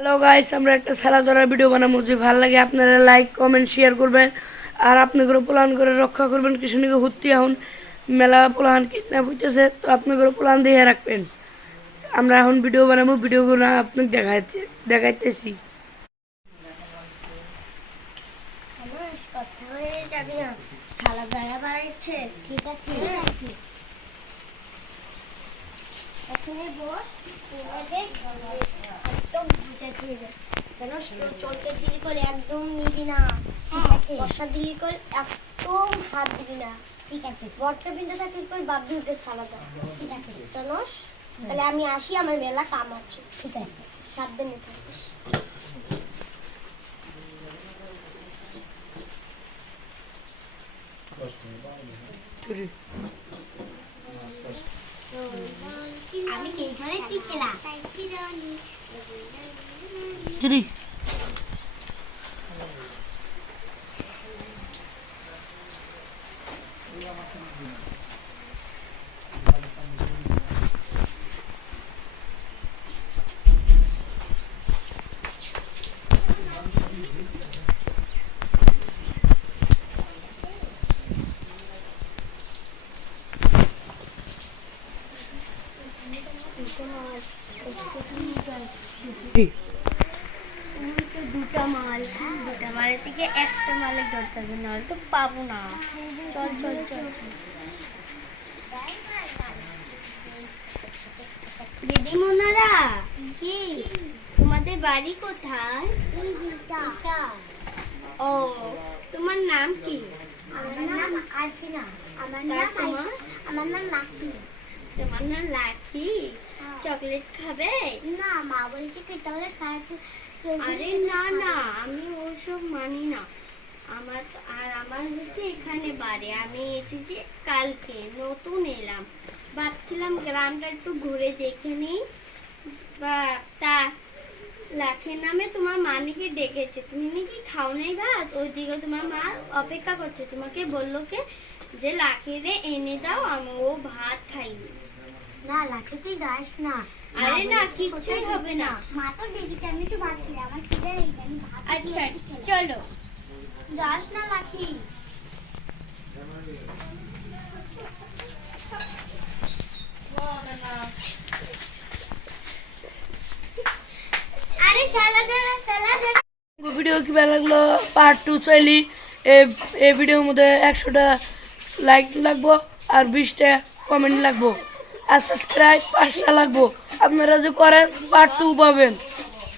Hello guys, আমরা একটা খেলাধুলার ভিডিও বানাবো। যদি ভালো লাগে আপনারা লাইক কমেন্ট শেয়ার করবেন আর আপনাদের প্ল্যান করে রক্ষা করবেন। কৃষ্ণকে হুত্তি এখন মেলা প্ল্যান কিডন্যাপ হইতেছে, তো আপনাদের প্ল্যান দিয়ে রাখবেন। আমরা এখন ভিডিও বানাবো, ভিডিওগুলো আপনাকে দেখাইতেছি। কথা হয়ে যাবি না, ছালা বেড়া বাড়াচ্ছে। ঠিক আছে এখানে বস, একদম বুঝে দিয়ে যায় যেন চলকে দিলি করে একদম নিবি না। ঠিক আছে, বর্ষা দিলি করে একদম হাত দিবি না। ঠিক আছে, বটকা বিন্দু চাকরি করে বাবু উঠে সালাদা। ঠিক আছে জানোস, তাহলে আমি আসি, আমার মেলা কাম আছে। ঠিক আছে, সাবধানে থাকিস। আমি কি ঘরে কি খেলা দুটা মালের থেকে একটা মালে ধরতে হবে, নাহলে তো পাবো না। চল চল চল চল দিদিমোনারা, কি তোমাদের বাড়ি কোথায়? ও, তোমার নাম কি? আমার নাম আরফিনা। আমার নাম লাকি। তোমার নাম লাকি? চকলেট খাবে? না, মা বলেছে কি তাহলে খাওয়াতে। আরে না না, আমি ওসব মানি না। আমার হচ্ছে এখানে বাড়ি, আমি এসেছি কালকে, নতুন এলাম, ভাবছিলাম গ্রামটা একটু ঘুরে দেখে নিই। বা তা লাখের নামে তোমার মা নাকি ডেকেছে, তুমি নাকি খাও নাই ভাত, ওইদিকে তোমার মা অপেক্ষা করছে। তোমাকে বললো কে যে লাখিরে এনে দাও, আমি ও ভাত খাইনি। না, লাখে তুই যাস না। আরে না, কিচ্ছুই হবে না। মা তো ডেকেছে, আমি তো ভাত খেলাম, আমার খিদে লেগেছে, আমি ভাত। আচ্ছা চলো, যাস না লাখি। আরে ভিডিও কি ভালো লাগলো, পার্ট 2 চাইলি এই ভিডিওর মধ্যে 100টা লাইক লাগবো আর 20টা কমেন্ট লাগবো আর সাবস্ক্রাইব 5টা লাগবো। আপনারা যে করেন পার্ট 2 পাবেন।